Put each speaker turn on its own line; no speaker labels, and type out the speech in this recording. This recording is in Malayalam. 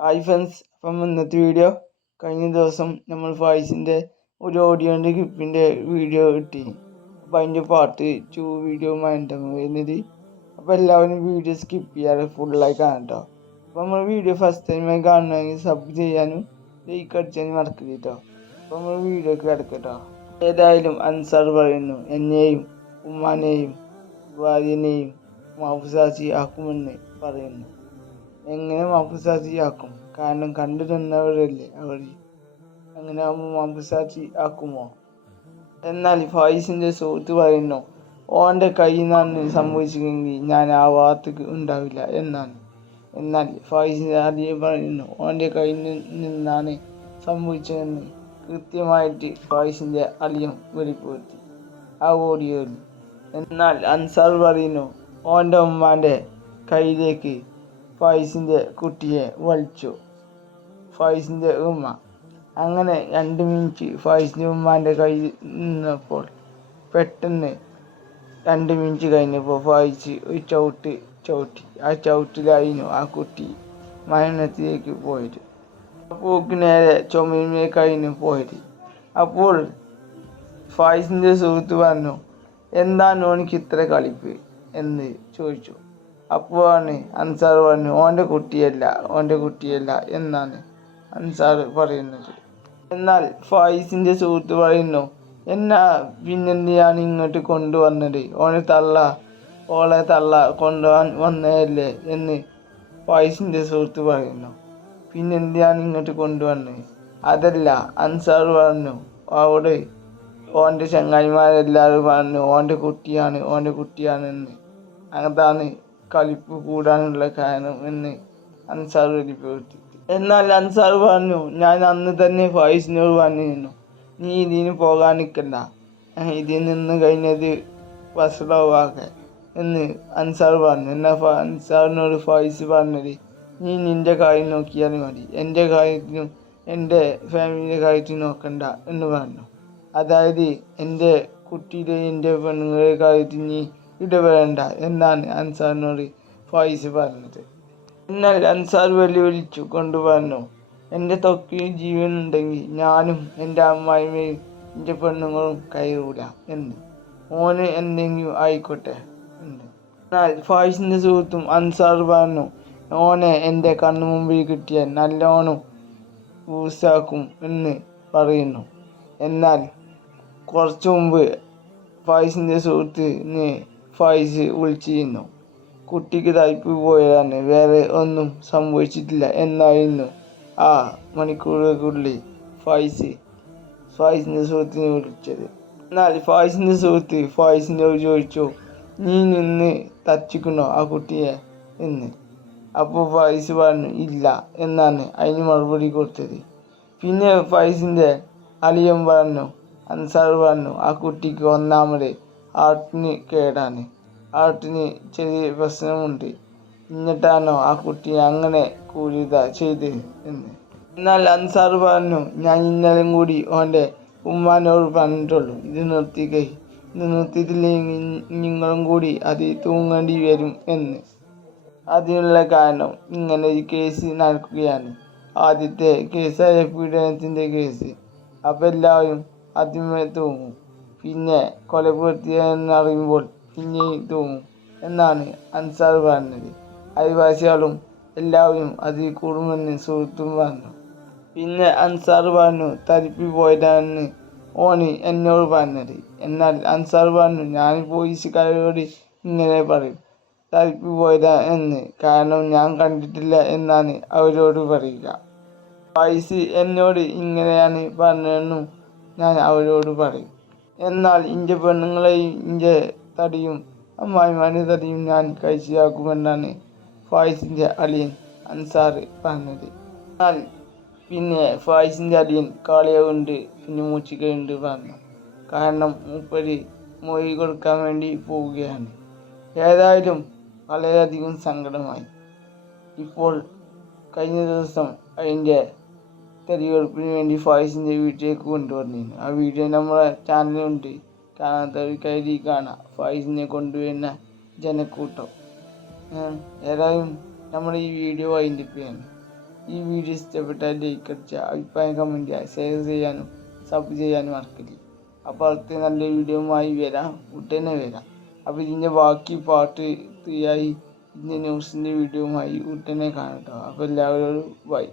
ഹായ് ഫ്രണ്ട്സ് അപ്പം ഇന്നത്തെ വീഡിയോ കഴിഞ്ഞ ദിവസം നമ്മൾ ഫായിസിന്റെ ഒരു ഓഡിയോന്റെ ക്ലിപ്പിന്റെ വീഡിയോ കിട്ടി അപ്പോൾ അതിന്റെ പാർട്ട് ടു വീഡിയോ വേണ്ടത് വരുന്നത്. അപ്പോൾ എല്ലാവരും വീഡിയോ സ്കിപ്പ് ചെയ്യാതെ ഫുള്ളായി കാണാം കേട്ടോ അപ്പോൾ നമ്മൾ വീഡിയോ ഫസ്റ്റ് ടൈമായി കാണണമെങ്കിൽ സബ് ചെയ്യാനും ലൈക്ക് അടിച്ചാലും മറക്കരുത് കേട്ടോ അപ്പോൾ നമ്മൾ വീഡിയോക്ക് കിടക്കട്ടോ ഏതായാലും അൻസാർ പറയുന്നു എന്നെയും ഉമ്മാനെയും ഭാര്യനെയും മാഫുസാസി ആക്കുമെന്ന് പറയുന്നു. എങ്ങനെ ആക്കും? കാരണം കണ്ടു തന്നവരല്ലേ അവർ. അങ്ങനെ ആകുമ്പോൾ മാപ്പുസാച്ചി ആക്കുമോ? എന്നാൽ ഫായിസിന്റെ സുഹൃത്ത് പറയുന്നു ഓന്റെ കയ്യിൽ നിന്നാണ് സംഭവിച്ചതെങ്കിൽ ഞാൻ ആ ഭാഗത്തേക്ക് ഉണ്ടാവില്ല എന്നാണ്. എന്നാൽ ഫായിസ് ആദ്യം പറയുന്നു ഓന്റെ കയ്യിൽ നിന്നാണ് സംഭവിച്ചതെന്ന് കൃത്യമായിട്ട് ഫായിസിന്റെ അളിയം വെളിപ്പെടുത്തി. ആ ഓഡിയോയിൽ എന്നാൽ അൻസാർ പറയുന്നു ഓന്റെ ഉമ്മാന്റെ കയ്യിലേക്ക് ഫൈസിന്റെ കുട്ടിയെ വലിച്ചു. ഫൈസിന്റെ ഉമ്മ. അങ്ങനെ രണ്ട് മിനിറ്റ് ഫൈസിന്റെ ഉമ്മാന്റെ കയ്യിൽ നിന്നപ്പോൾ പെട്ടെന്ന് രണ്ട് മിനിറ്റ് കഴിഞ്ഞപ്പോൾ ഫൈസ് ഒരു ചവിട്ട് ചവിട്ടി. ആ ചവിട്ടിലായിരുന്നു ആ കുട്ടി മരണത്തിലേക്ക് പോയത്. പൂക്ക് നേരെ ചുമലിലേക്കായിരുന്നു പോയത്. അപ്പോൾ ഫൈസിന്റെ സുഹൃത്ത് പറഞ്ഞു എന്താണ് ഓനിക്ക് ഇത്ര കളിപ്പ്? എന്ന് ചോദിച്ചു. അപ്പോഴാണ് അൻസാർ പറഞ്ഞു ഓന്റെ കുട്ടിയല്ല ഓന്റെ കുട്ടിയല്ല എന്നാണ് അൻസാർ പറയുന്നത്. എന്നാൽ ഫായിസിന്റെ സുഹൃത്ത് പറയുന്നു എന്നാ പിന്നെന്തിയാണ് ഇങ്ങോട്ട് കൊണ്ടുവന്നത്? ഓനെ തള്ള ഓളെ തള്ള കൊണ്ടുപോകാൻ വന്നതല്ലേ? എന്ന് ഫായിസിന്റെ സുഹൃത്ത് പറയുന്നു. പിന്നെന്തിയാണ് ഇങ്ങോട്ട് കൊണ്ടുവന്നത് അതല്ല അൻസാർ പറഞ്ഞു. അവിടെ ഓന്റെ ചങ്ങായിമാരെല്ലാവരും പറഞ്ഞു ഓന്റെ കുട്ടിയാണ് ഓന്റെ കുട്ടിയാണെന്ന്. അതാണ് കളിപ്പ് കൂടാനുള്ള കാരണം എന്ന് അൻസാർ വെളിപ്പെടുത്തി എന്നാൽ അൻസാർ പറഞ്ഞു ഞാൻ അന്ന് തന്നെ ഫായിസിനോട് പറഞ്ഞിരുന്നു നീ ഇതിന് പോകാൻ നിൽക്കണ്ട ഇതിൽ നിന്ന് കഴിഞ്ഞത് വസ്ത്രവാക്കെ എന്ന് അൻസാർ പറഞ്ഞു. എന്നാൽ അൻസാറിനോട് ഫായിസ് പറഞ്ഞത് നീ നിന്റെ കാര്യം നോക്കിയാൽ മതി എന്റെ കാര്യത്തിനും എന്റെ ഫാമിലിയുടെ കാര്യത്തിനും നോക്കണ്ട എന്ന് പറഞ്ഞു. അതായത് എന്റെ കുട്ടിയുടെ എന്റെ പെണ്ണുങ്ങളുടെ കാര്യത്തിൽ നീ ഇടപെടേണ്ട എന്നാണ് അൻസാറിനോട് ഫായിസ് പറഞ്ഞത്. എന്നാൽ അൻസാർ വെല്ലുവിളിച്ചു പറഞ്ഞു എന്റെ തൊക്കിയിൽ ജീവനുണ്ടെങ്കിൽ ഞാനും എന്റെ അമ്മായിമ്മയും എന്റെ പെണ്ണുങ്ങളും കയറൂല എന്ന്. ഓന് എന്തെങ്കിലും ആയിക്കോട്ടെ എന്ന്. എന്നാൽ ഫായിസിന്റെ സുഹൃത്തും അൻസാർ പറഞ്ഞു ഓനെ എന്റെ കണ്ണു മുമ്പിൽ കിട്ടിയാൽ നല്ലോണം ഊസാക്കും എന്ന് പറയുന്നു. എന്നാൽ കുറച്ചു മുമ്പ് ഫായിസിന്റെ സുഹൃത്തിന് ഫായിസ് വിളിച്ചിരുന്നു. കുട്ടിക്ക് തയ്പ്പ് പോയതാണ് വേറെ ഒന്നും സംഭവിച്ചിട്ടില്ല എന്നായിരുന്നു. ആ മണിക്കൂറുകൾക്കുള്ളിൽ ഫായിസ് ഫൈസിന്റെ സുഹൃത്തിനെ വിളിച്ചത്. എന്നാൽ ഫായിസിന്റെ സുഹൃത്ത് ഫായിസിനോട് ചോദിച്ചു നീ നിന്ന് തച്ചിക്കണോ ആ കുട്ടിയെ എന്ന്? അപ്പോൾ ഫായിസ് പറഞ്ഞു ഇല്ല എന്നാണ് അതിന് മറുപടി കൊടുത്തത്. പിന്നെ ഫായിസിന്റെ അളിയൻ പറഞ്ഞു അൻസാർ പറഞ്ഞു ആ കുട്ടിക്ക് ഒന്നാമത് ഹാർട്ടിന് കേടാണ്. ആട്ടിന് ചെറിയ പ്രശ്നമുണ്ട്. എന്നിട്ടാണോ ആ കുട്ടി അങ്ങനെ കൂലിത ചെയ്ത് എന്ന്. എന്നാൽ അൻസാർ പറഞ്ഞു ഞാൻ ഇന്നലെയും കൂടി ഓന്റെ ഉമ്മാനോട് പറഞ്ഞിട്ടുള്ളൂ. ഇത് നിർത്തിക്കൈ. ഇത് നിർത്തിയിട്ടില്ലെങ്കിൽ നിങ്ങളും കൂടി അത് തൂങ്ങേണ്ടി വരും എന്ന്. അതിനുള്ള കാരണം ഇങ്ങനെ ഒരു കേസ് നടക്കുകയാണ്. ആദ്യത്തെ കേസായ പീഡനത്തിന്റെ കേസ്. അപ്പോൾ എല്ലാവരും ആദ്യമേ തൂങ്ങും. പിന്നെ കൊലപ്പെടുത്തിയെന്നറിയുമ്പോൾ പിന്നെയും തോന്നും. എന്നാണ് അൻസാർ പറഞ്ഞത്. അയൽവാസികളും എല്ലാവരും അതിൽ കൂടുമെന്ന് സുഹൃത്തും പറഞ്ഞു. പിന്നെ അൻസാർ പറഞ്ഞു തരിപ്പി പോയതാണെന്ന് ഓണി എന്നോട് പറഞ്ഞത്. എന്നാൽ അൻസാർ പറഞ്ഞു ഞാൻ പോലീസുകാരോട് ഇങ്ങനെ പറയും തരിപ്പി പോയതാ എന്ന്. കാരണം ഞാൻ കണ്ടിട്ടില്ല എന്നാണ് അവരോട് പറയുക പൈസ എന്നോട് ഇങ്ങനെയാണ് പറഞ്ഞതെന്നും ഞാൻ അവരോട് പറയും. എന്നാൽ ഇന്റെ പെണ്ണുങ്ങളെയും ഇന്റെ തടിയും അമ്മായിമാരുടെ തടിയും ഞാൻ കഴിച്ചാക്കുമെന്നാണ് ഫായിസിന്റെ അളിയൻ അൻസാർ പറഞ്ഞത്. എന്നാൽ പിന്നെ ഫായിസിന്റെ അളിയൻ കാളിയുണ്ട് പിന്നെ മൂച്ചിക്കയുണ്ട് പറഞ്ഞു. കാരണം മൂപ്പര് മൊഴി കൊടുക്കാൻ വേണ്ടി പോവുകയാണ്. ഏതായാലും വളരെയധികം സങ്കടമായി. ഇപ്പോൾ കഴിഞ്ഞ ദിവസം അതിന്റെ തെരഞ്ഞെടുപ്പിന് വേണ്ടി ഫായിസിന്റെ വീട്ടിലേക്ക് കൊണ്ടുവന്നിരുന്നു ആ വീഡിയോ നമ്മുടെ ചാനലിലുണ്ട്. കാണാത്തവർ കയറി കാണാം. ഫായിസിനെ കൊണ്ടുവരുന്ന ജനക്കൂട്ടം. ഏതായാലും നമ്മൾ ഈ വീഡിയോ വൈൻഡപ്പ് ചെയ്യണം. ഈ വീഡിയോ ഇഷ്ടപ്പെട്ടാൽ ലൈക്ക് അടിച്ച അഭിപ്രായം കമന്റ് ചെയ്യുക ഷെയർ ചെയ്യാനും സബ് ചെയ്യാനും മറക്കില്ല അപ്പോൾ അടുത്ത നല്ല വീഡിയോയുമായി വരാം. ഉടനെ വരാം. അപ്പോൾ ഇതിന്റെ ബാക്കി പാട്ട് ഫ്രീയായി ഇതിന്റെ ന്യൂസിന്റെ വീഡിയോയുമായി ഉടനെ കാണട്ടോ അപ്പോൾ എല്ലാവരോടും ബൈ